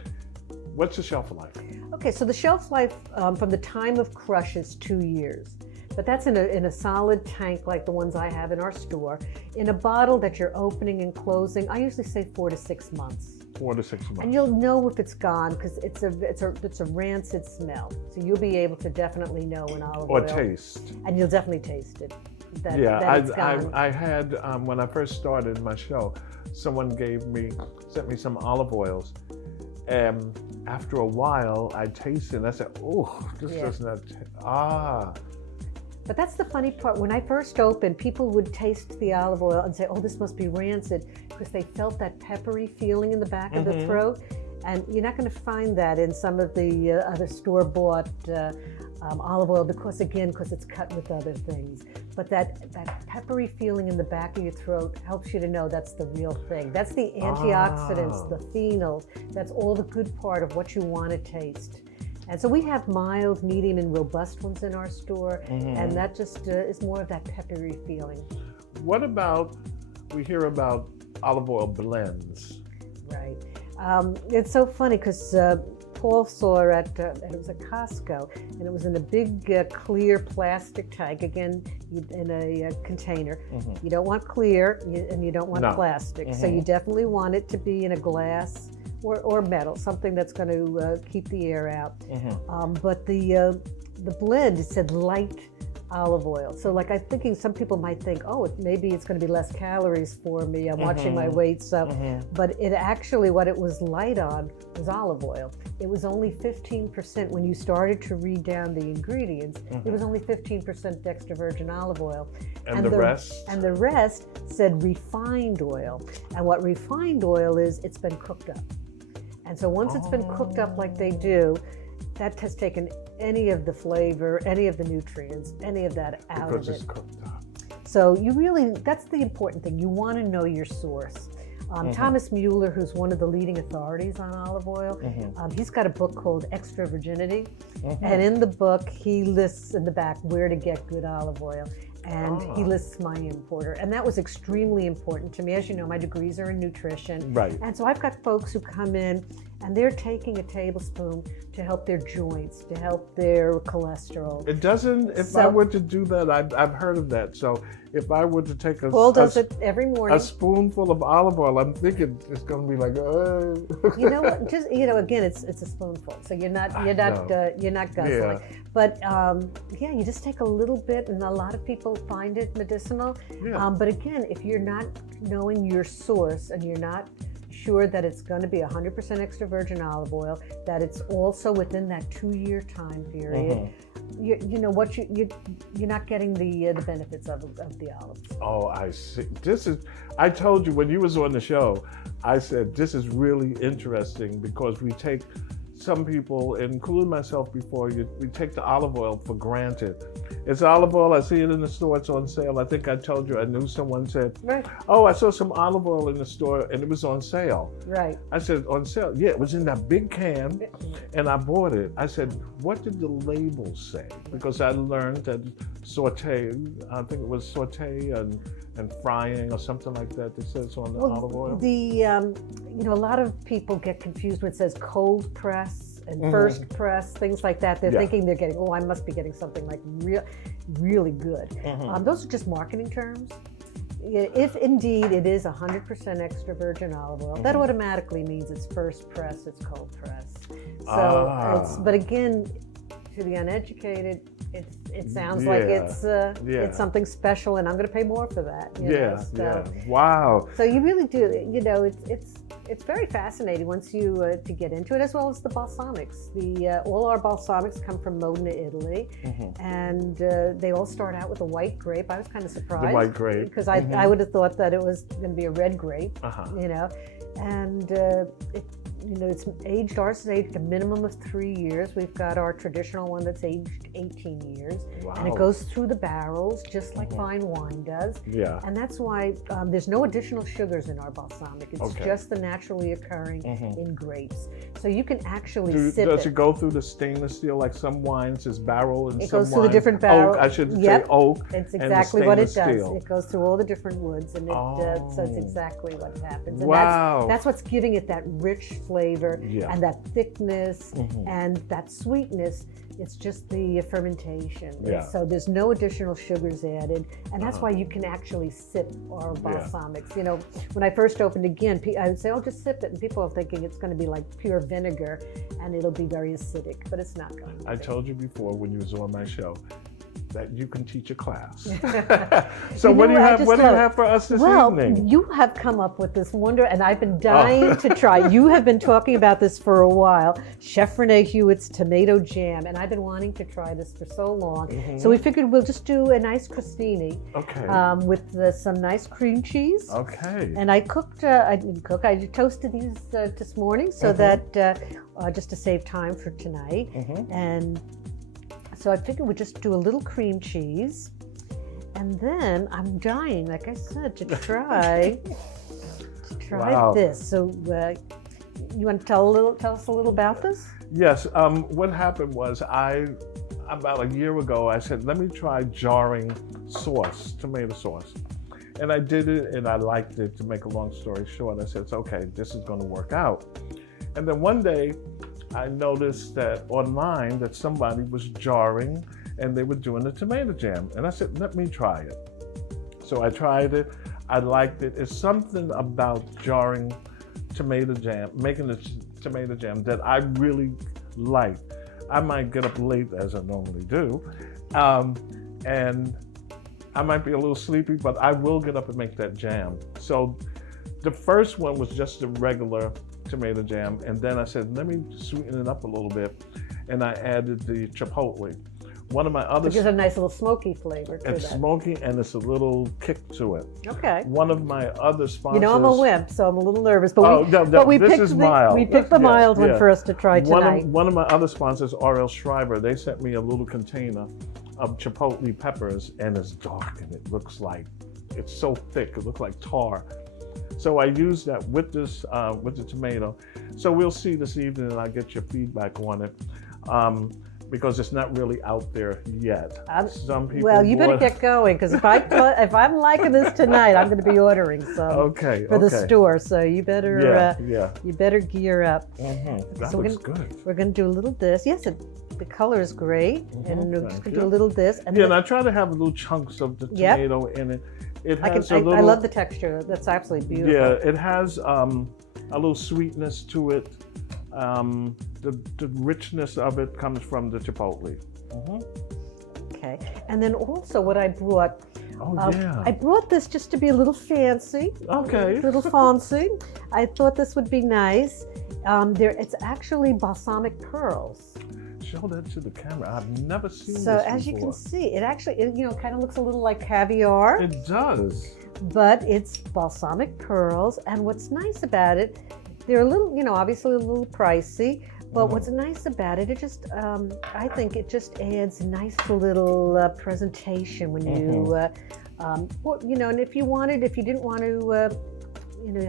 What's the shelf life? Okay, so the shelf life from the time of crush is 2 years. But that's in a solid tank like the ones I have in our store. In a bottle that you're opening and closing, I usually say 4 to 6 months. 4 to 6 months. And you'll know if it's gone because it's a rancid smell. So you'll be able to definitely know when olive oil. Or taste. And you'll definitely taste it. That it's gone. I had, when I first started my show, someone sent me some olive oils. And after a while, I tasted it and I said, oh, this does not, But that's the funny part. When I first opened, people would taste the olive oil and say, oh, this must be rancid, because they felt that peppery feeling in the back of the throat. And you're not going to find that in some of the other store-bought olive oil because it's cut with other things. But that peppery feeling in the back of your throat helps you to know that's the real thing. That's the antioxidants, the phenols. That's all the good part of what you want to taste. And so we have mild, medium, and robust ones in our store, and that just is more of that peppery feeling. What about, we hear about olive oil blends. Right. It's so funny because Paul saw it was at Costco, and it was in a big clear plastic tank, again, in a container. You don't want clear, and you don't want plastic. So you definitely want it to be in a glass or metal, something that's going to keep the air out. But the blend, it said light olive oil. So like I'm thinking some people might think, oh, maybe it's going to be less calories for me. I'm watching my weight. So, but it actually, what it was light on was olive oil. It was only 15%. When you started to read down the ingredients, it was only 15% extra virgin olive oil. And the rest? And the rest said refined oil. And what refined oil is, it's been cooked up. And so once it's been cooked up like they do, that has taken any of the flavor, any of the nutrients, any of that out of it. Because it's cooked up. So you really, that's the important thing. You want to know your source. Thomas Mueller, who's one of the leading authorities on olive oil, he's got a book called Extra Virginity. And in the book, he lists in the back where to get good olive oil. And he lists my importer. And that was extremely important to me. As you know, my degrees are in nutrition. Right. And so I've got folks who come in and they're taking a tablespoon to help their joints, to help their cholesterol. It doesn't, if I were to do that, I've heard of that. So if I were to take Paul does it every morning. A spoonful of olive oil, I'm thinking it's going to be like, You know what? Just again, it's a spoonful, so you're not guzzling. Yeah. But you just take a little bit, and a lot of people find it medicinal. Yeah. But again, if you're not knowing your source and you're not sure that it's going to be 100% extra virgin olive oil, that it's also within that 2-year time period. You're not getting the benefits of the olives. Oh, I see. I told you when you was on the show, I said, this is really interesting because we take some people, including myself before, we take the olive oil for granted. It's olive oil, I see it in the store, it's on sale. I think I told you, I knew someone said, Right. oh, I saw some olive oil in the store and it was on sale. Right. I said, on sale? Yeah, it was in that big can and I bought it. I said, what did the label say? Because I learned that saute, I think it was saute and frying or something like that. It says on the olive oil. A lot of people get confused when it says cold press and first press, things like that. They're thinking they're getting, I must be getting something like really good. Those are just marketing terms. If indeed it is 100% extra virgin olive oil, that automatically means it's first press, it's cold press. So, but again, to the uneducated, it sounds like it's something special, and I'm going to pay more for that. Wow. So you really do. It's very fascinating once you to get into it, as well as the balsamics. All our balsamics come from Modena, Italy, and they all start out with a white grape. I was kind of surprised. The white grape. Because I would have thought that it was going to be a red grape. And it's aged. Ours is aged a minimum of 3 years. We've got our traditional one that's aged 18 years. Wow. And it goes through the barrels just like fine wine does. Yeah. And that's why there's no additional sugars in our balsamic. It's just the naturally occurring in grapes. So you can actually sip it. Does it go through the stainless steel like some wines is barrel and it some goes through the different barrels. Oak, I should say oak. It's exactly what it does. Steel. It goes through all the different woods, and so it's exactly what happens. And wow. that's what's giving it that rich flavor and that thickness and that sweetness. It's just the fermentation. Yeah. So there's no additional sugars added, and that's why you can actually sip our balsamics. When I first opened again, I would say, "Oh, just sip it," and people are thinking it's going to be like pure vinegar, and it'll be very acidic, but it's not going to be. I told you before when you was on my show that you can teach a class. So what do you have for us this evening? Well, you have come up with this wonder, and I've been dying to try. You have been talking about this for a while. Chef Rene Hewitt's tomato jam, and I've been wanting to try this for so long. So we figured we'll just do a nice crostini with some nice cream cheese. Okay. And I cooked, I didn't cook, I toasted these this morning so that, just to save time for tonight. And so I figured we'd just do a little cream cheese, and then I'm dying, like I said, to try this. So you want to tell us a little about this? Yes. What happened was about a year ago, I said, let me try jarring sauce, tomato sauce. And I did it, and I liked it. To make a long story short, I said, okay, this is going to work out. And then one day, I noticed that online that somebody was jarring and they were doing the tomato jam. And I said, let me try it. So I tried it. I liked it. It's something about jarring tomato jam, making the tomato jam that I really like. I might get up late as I normally do. And I might be a little sleepy, but I will get up and make that jam. So the first one was just the regular tomato jam, and then I said, let me sweeten it up a little bit, and I added the chipotle. One of my other... It gives a nice little smoky flavor to that. It's smoky, and it's a little kick to it. Okay. One of my other sponsors... I'm a wimp, so I'm a little nervous, but this is mild. We picked the mild one for us to try tonight. One of my other sponsors, R.L. Schreiber, they sent me a little container of chipotle peppers, and it's dark, and it looks like, it's so thick, it looks like tar. So I used that with this, with the tomato. So we'll see this evening, and I'll get your feedback on it, because it's not really out there yet. Some people. Well, you better get going, because if I'm liking this tonight, I'm going to be ordering some for the store. So you better you better gear up. That so looks good. We're going to do a little this. Yes, the color is great, and we're just going to do a little this. And and I try to have little chunks of the tomato in it. It has I love the texture. That's absolutely beautiful. Yeah, it has a little sweetness to it. The richness of it comes from the chipotle. Okay, and then also what I brought. yeah. I brought this just to be a little fancy. Okay. A little fancy. I thought this would be nice. It's actually balsamic pearls. Show that to the camera. I've never seen this So before. as you can see, it actually, kind of looks a little like caviar. It does. But it's balsamic pearls, and what's nice about it, they're a little, obviously a little pricey, But what's nice about it, I think it just adds nice little presentation when you, and if you didn't want to,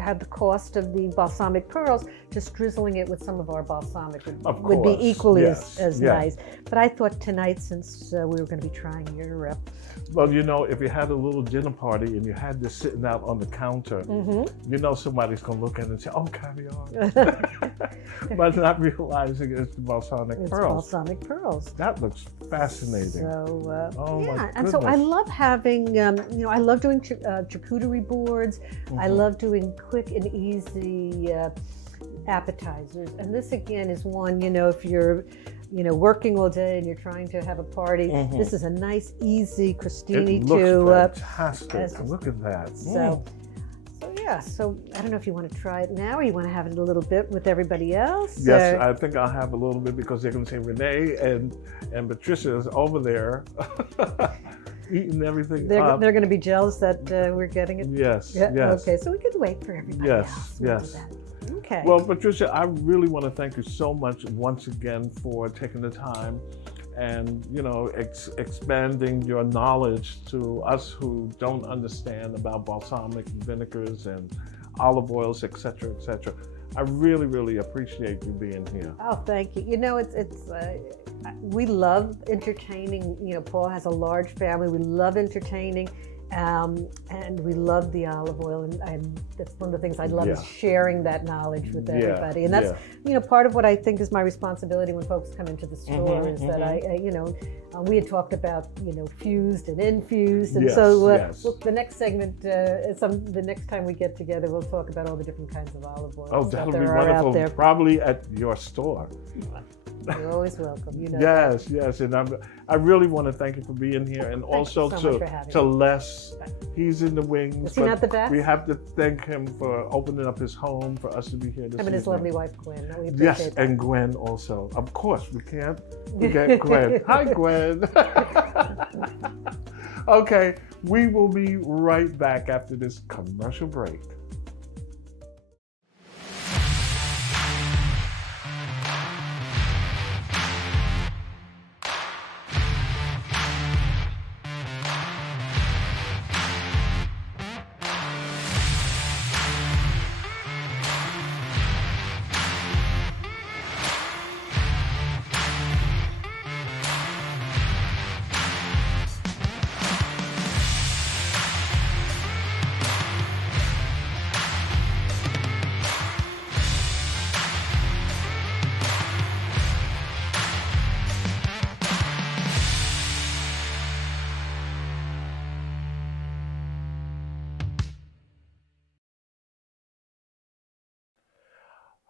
have the cost of the balsamic pearls, just drizzling it with some of our balsamic would be equally as nice. But I thought tonight, since we were going to be trying your well, if you had a little dinner party and you had this sitting out on the counter, somebody's going to look at it and say, oh, caviar. But not realizing it's the balsamic pearls. Balsamic pearls. That looks fascinating. So, and so I love having, I love doing charcuterie boards. I love doing quick and easy appetizers. And this, again, is one, if you're working all day and you're trying to have a party, this is a nice, easy crostini it looks fantastic. Look at that. So I don't know if you want to try it now or you want to have it a little bit with everybody else. Yes, I think I'll have a little bit because they're going to say Rene and Patricia is over there eating everything up. They're going to be jealous that we're getting it. Yes, yes. Yes. Okay, so we could wait for everybody else. Yes. Okay. Well, Patricia, I really want to thank you so much once again for taking the time and, expanding your knowledge to us who don't understand about balsamic vinegars and olive oils, et cetera, et cetera. I really, really appreciate you being here. Oh, thank you. We love entertaining. Paul has a large family. We love entertaining. And we love the olive oil, and that's one of the things I love is sharing that knowledge with everybody. And that's part of what I think is my responsibility when folks come into the store is that we had talked about fused and infused, and look, the next segment, the next time we get together, we'll talk about all the different kinds of olive oils. Oh, that'll be wonderful. Probably at your store. You're always welcome. Yes, and I really want to thank you for being here, and also to Les. He's in the wings. Is he not the best? We have to thank him for opening up his home for us to be here this evening. And his lovely wife Gwen. We appreciate yes, that. and Gwen also. Of course, we can't forget Gwen. Hi, Gwen. Okay, we will be right back after this commercial break.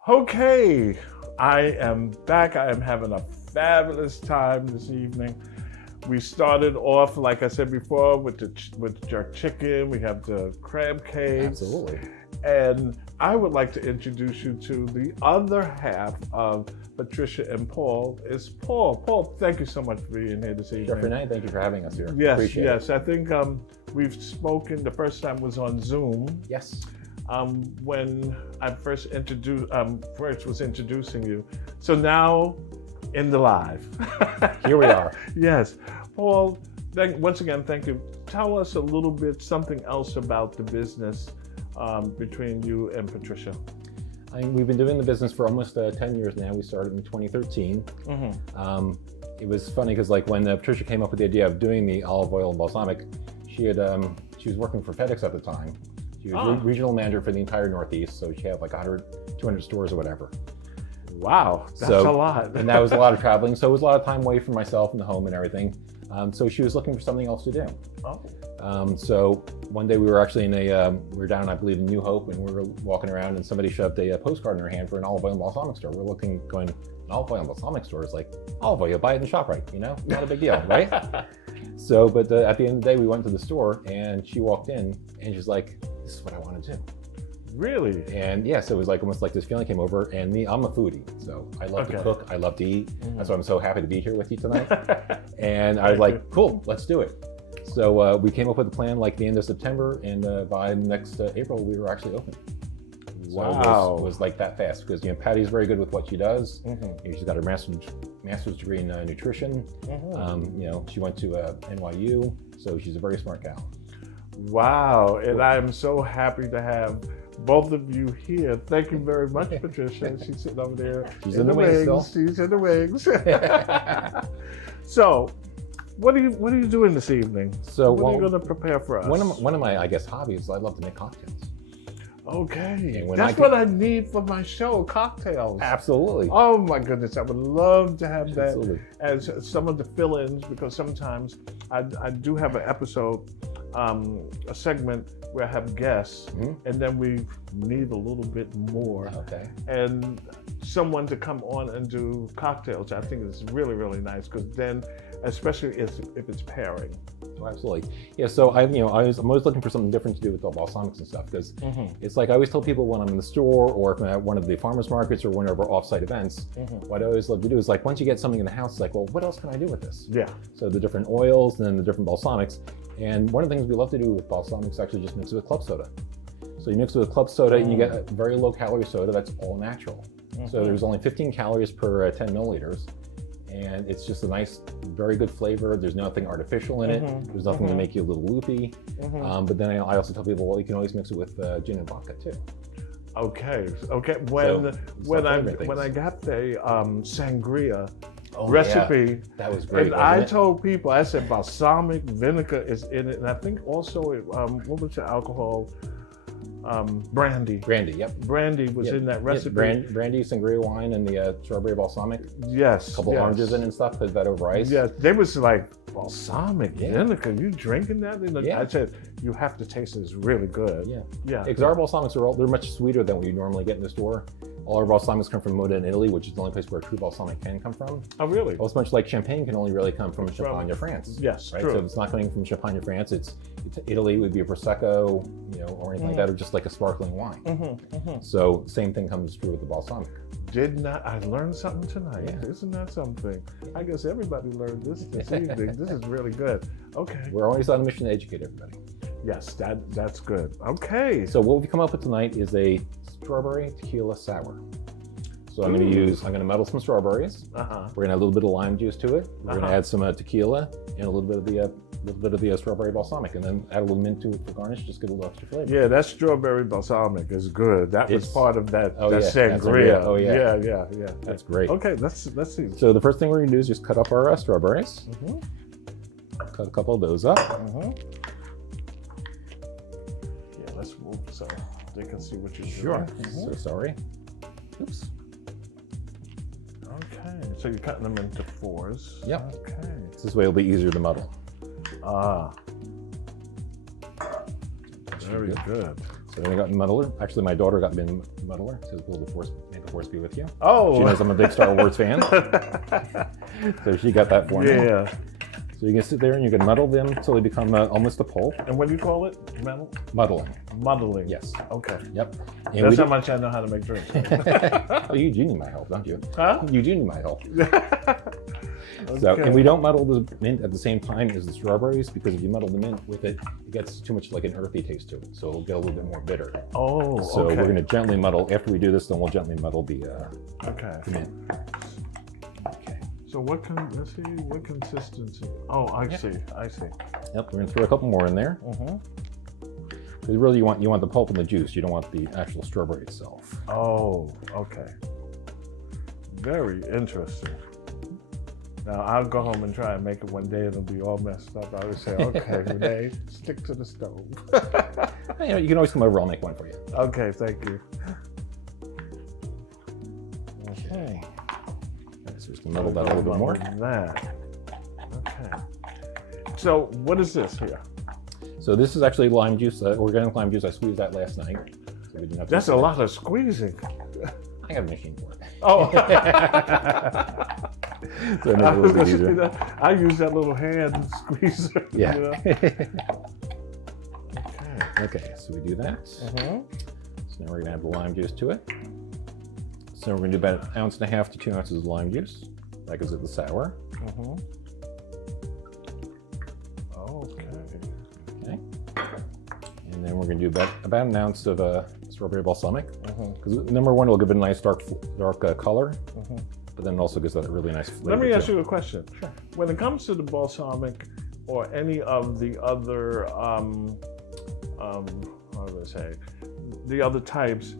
Okay, I am back. I am having a fabulous time this evening. We started off, like I said before, with jerk chicken. We have the crab cakes. Absolutely. And I would like to introduce you to the other half of Patricia and Paul. Is Paul. Paul, thank you so much for being here this evening. Chef Rene, thank you for having us here. Yes, Appreciate yes. it. I think we've spoken. The first time was on Zoom. Yes. When I first was introducing you. So now in the live. Here we are. Yes. Paul, once again, thank you. Tell us a little bit, something else about the business between you and Patricia. We've been doing the business for almost 10 years now. We started in 2013. It was funny because when Patricia came up with the idea of doing the olive oil and balsamic, she was working for FedEx at the time. She was regional manager for the entire Northeast, so she had 100, 200 stores or whatever. Wow, that's a lot. And that was a lot of traveling, so it was a lot of time away from myself and the home and everything. So she was looking for something else to do. So one day we were actually we were down, I believe, in New Hope, and we were walking around, and somebody shoved a postcard in her hand for an olive oil and balsamic store. We're looking, going, an olive oil and balsamic store is like olive oil, you buy it in the ShopRite, not a big deal, right? So, but at the end of the day, we went to the store, and she walked in, and she's like, "This is what I want to do." Really? And yes, it was almost like this feeling came over, and I'm a foodie, so I love to cook, I love to eat. That's why I'm so happy to be here with you tonight. And I was like, cool, let's do it. So we came up with a plan the end of September, and by next April, we were actually open. So Wow. it was like that fast because Patty's very good with what she does. She's got her master's degree in nutrition. She went to NYU, so she's a very smart gal. Wow, and I'm so happy to have both of you here. Thank you very much, Patricia. She's sitting over there. She's in the wings still. She's in the wings. So, what are you doing this evening? So what are you going to prepare for us? One of my I guess hobbies. I love to make cocktails. Okay, And that's what I need for my show, cocktails. Absolutely. Oh my goodness, I would love to have that Absolutely. as some of the fill-ins, because sometimes I do have an episode, a segment where I have guests, and then we need a little bit more. Okay. And someone to come on and do cocktails, I think it's really, really nice, because then, especially if it's pairing. Oh, absolutely. Yeah, so I'm always looking for something different to do with the balsamics and stuff, because it's like I always tell people when I'm in the store or if I'm at one of the farmers markets or one of our off-site events, what I always love to do is like once you get something in the house, it's like, well, what else can I do with this? Yeah. So the different oils and then the different balsamics. And one of the things we love to do with balsamics is actually just mix it with club soda. So you mix it with club soda and you get a very low calorie soda that's all natural. So there's only 15 calories per 10 milliliters. And it's just a nice, very good flavor. There's nothing artificial in it. There's nothing to make you a little loopy. But then I also tell people, well, you can always mix it with gin and vodka too. Okay. When I got the sangria recipe, yeah. That was great. And I told people, I said balsamic vinegar is in it, and I think also what was the alcohol? Brandy. Brandy, yep. Brandy was in that recipe. Brandy, sangria wine, and the strawberry balsamic. Yes. A couple oranges in and stuff. Put that over ice. Yeah, they was like, balsamic vinegar. You drinking that? Yeah. I said, you have to taste it. It's really good. Yeah. Because our balsamics they're much sweeter than what you normally get in the store. All our balsamics come from Moda in Italy, which is the only place where a true balsamic can come from. Oh, really? Almost much like champagne can only really come from Champagne, France. Yes, right? true. So it's not coming from Champagne, France. It's Italy would be a prosecco, or anything like that, or just like a sparkling wine. So same thing comes true with the balsamic. I learned something tonight. Yeah. Isn't that something? I guess everybody learned this evening. This is really good. Okay. We're always on a mission to educate everybody. Yes, that's good. Okay. So what we've come up with tonight is a strawberry tequila sour. So I'm going to muddle some strawberries. We're going to add a little bit of lime juice to it. We're going to add some tequila and a little bit of the strawberry balsamic, and then add a little mint to it for garnish. Just get a little extra flavor. Yeah, that strawberry balsamic is good. That was part of that sangria. Sangria. Oh yeah. Yeah. That's great. Okay, let's see. So the first thing we're going to do is just cut up our strawberries. Cut a couple of those up. Yeah, let's move so they can see what you're Sure. doing. So sorry. Oops. Okay, so you're cutting them into fours. Yep. Okay. This way it'll be easier to muddle. Very good. So then I got muddler. Actually, my daughter got me a muddler. So may the force be with you. Oh. She knows I'm a big Star Wars fan. So she got that for me. Yeah. So you can sit there and you can muddle them until they become almost a pulp. And what do you call it? Muddling. Muddling. Yes. Okay. Yep. And That's how much I know how to make drinks. Oh, you do need my help, don't you? Huh? You do need my help. Okay. So, and we don't muddle the mint at the same time as the strawberries, because if you muddle the mint with it, it gets too much like an earthy taste to it. So it'll get a little bit more bitter. Oh, So okay. we're going to gently muddle. After we do this, then we'll gently muddle the mint. Okay. So let's see, what consistency? Oh, I see. Yep, we're going to throw a couple more in there. Because really you want the pulp and the juice. You don't want the actual strawberry itself. Oh, okay. Very interesting. Now, I'll go home and try and make it one day. It'll be all messed up. I'll just say, okay, Rene, stick to the stove. You can always come over. I'll make one for you. Okay, thank you. Okay. So just muddle that a little bit more. Okay. So what is this here? So this is actually lime juice, organic lime juice. I squeezed that last night. So we didn't have to That's a lot of squeezing. I got a machine for it. Oh. So it makes it a little bit easier. I use that little hand squeezer. Yeah. You know? Okay, so we do that. So now we're going to add the lime juice to it. So we're going to do about 1.5 ounces to 2 ounces of lime juice. That gives it the sour. Okay. And then we're going to do about 1 ounce of strawberry balsamic. Because number one, it'll give it a nice dark color, but then it also gives that a really nice flavor. Let me ask too. you a question. Sure. When it comes to the balsamic or any of the other, how do I say, the other types,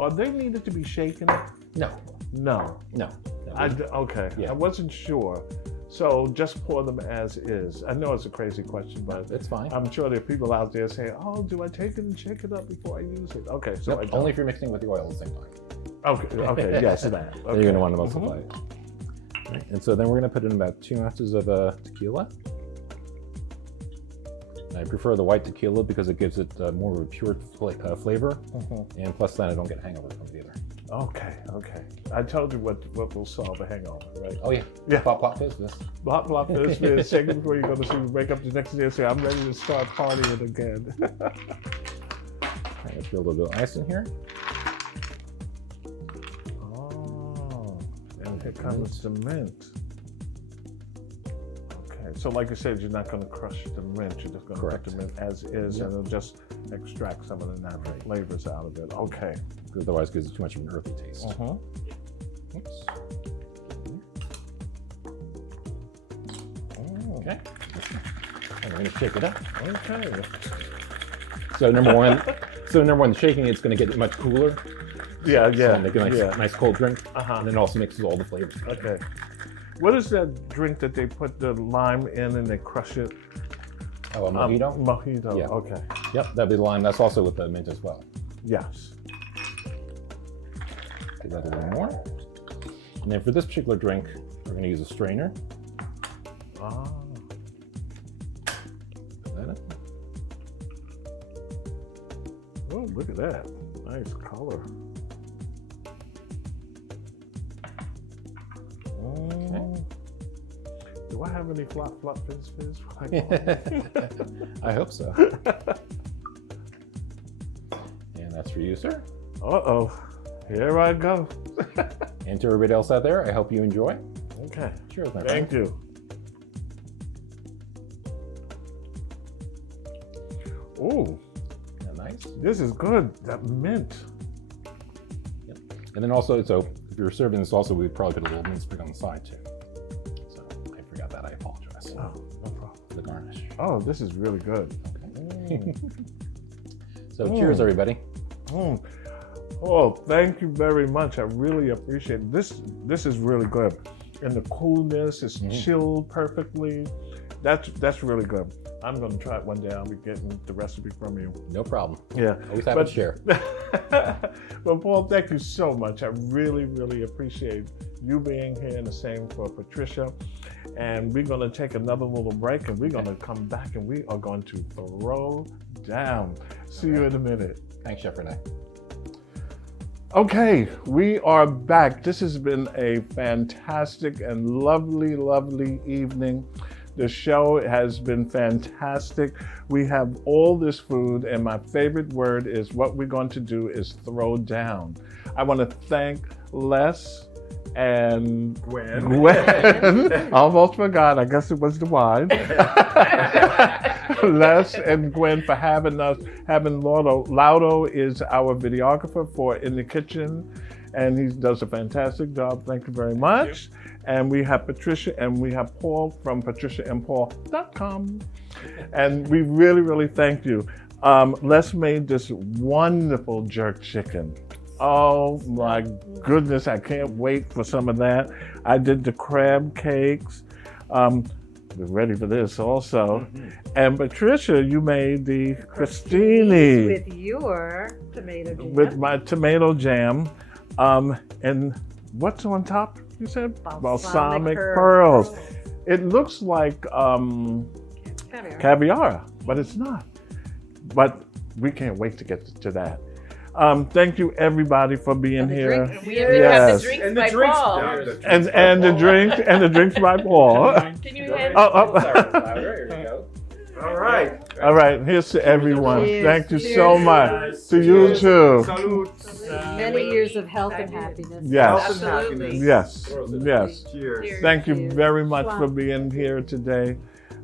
are they needed to be shaken? No. No. Okay. Yeah. I wasn't sure. So just pour them as is. I know it's a crazy question, but It's fine. I'm sure there are people out there saying, "Oh, do I take it and shake it up before I use it?" Okay, so Nope, I don't. only if you're mixing with the oil at the same time. Okay, yes, that. Then you're going to want to multiply it. Right. And so then we're going to put in about 2 ounces of tequila. And I prefer the white tequila because it gives it more of a pure flavor, and plus then I don't get hangover from it either. Okay. I told you what will solve a hangover, right? Oh yeah. Yeah. Plop, plop, fizz, fizz. Blop, blop, this, this, shake it before you go to sleep. Wake up the next day and say, "I'm ready to start partying again." Right, let's put a little bit of ice in here. Oh, and here comes the mint. Okay, so like I said, you're not going to crush the mint. You're just going to put the mint as is, and it'll just extract some of the natural flavors out of it. Okay. Because otherwise it gives it too much of an earthy taste. Oops. Okay. And we're going to shake it up. Okay. So number one, shaking it's going to get much cooler. Yeah. So make a nice cold drink. And then it also mixes all the flavors. Okay. What is that drink that they put the lime in and they crush it? Oh, a mojito? Mojito. Yeah. Okay. Yep, that'd be the lime. That's also with the mint as well. Yes. Give that a little more. And then for this particular drink, we're going to use a strainer. Ah. Put that in. Oh, look at that. Nice color. Do I have any flop, flop, fizz, fizz? I hope so. And that's for you, sir. Uh-oh. Here I go. And to everybody else out there, I hope you enjoy. Okay. Cheers, my friend. Thank you. Ooh, Yeah, nice. this is good. That mint. Yep. And then also, so if you're serving this also, we'd probably put a little mint sprig on the side too. So I forgot that, I apologize. Oh, no problem. For the garnish. Oh, this is really good. Okay. So cheers, everybody. Mm. Oh, thank you very much. I really appreciate it. This is really good. And the coolness is chilled perfectly. That's really good. I'm going to try it one day. I'll be getting the recipe from you. No problem. Yeah. Always happy to share. Well, Paul, thank you so much. I really, really appreciate you being here, and the same for Patricia. And we're going to take another little break, and we're going to come back, and we are going to throw down. See you in a minute. Thanks, Chef Rene. Okay, we are back. This has been a fantastic and lovely, lovely evening. The show has been fantastic. We have all this food, and my favorite word is what we're going to do is throw down. I want to thank Les and Gwen. Almost forgot. I guess it was the wine. Les and Gwen for having us. Having Laudo. Laudo is our videographer for In the Kitchen, and he does a fantastic job. Thank you very much. And we have Patricia and we have Paul from patriciaandpaul.com. And we really, really thank you. Les made this wonderful jerk chicken. Oh my goodness, I can't wait for some of that. I did the crab cakes. We're ready for this also. And Patricia, you made the crostini. With your tomato jam. With my tomato jam. And what's on top, you said? Balsamic pearls. It looks like caviar, but it's not. But we can't wait to get to that. Thank you everybody for being here. We have to have the drinks by Paul. And the drinks by Paul. Can you hand There you go. All right. All right, here's to everyone. Cheers. Thank you Cheers. so much. To you too. Salud. Many years of health and happiness. Yes. Health and happiness. Yes. Yes. Cheers. Thank you Cheers. very much for being here today.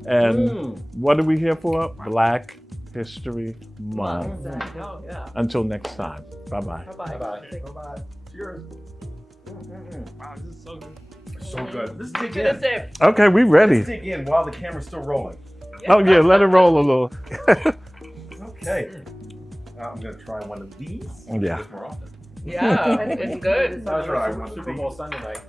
And what are we here for? Black History Month. Exactly. Oh, yeah. Until next time. Bye-bye. Bye-bye. Bye-bye. Bye-bye. Cheers. Wow, this is so good. So good. Let's dig Get a in. sip. Okay, we ready. Let's dig in while the camera's still rolling. Oh yeah, let it roll a little. Okay. I'm going to try one of these. Yeah. More often. Yeah, it's good. That's right. Super Bowl Sunday night.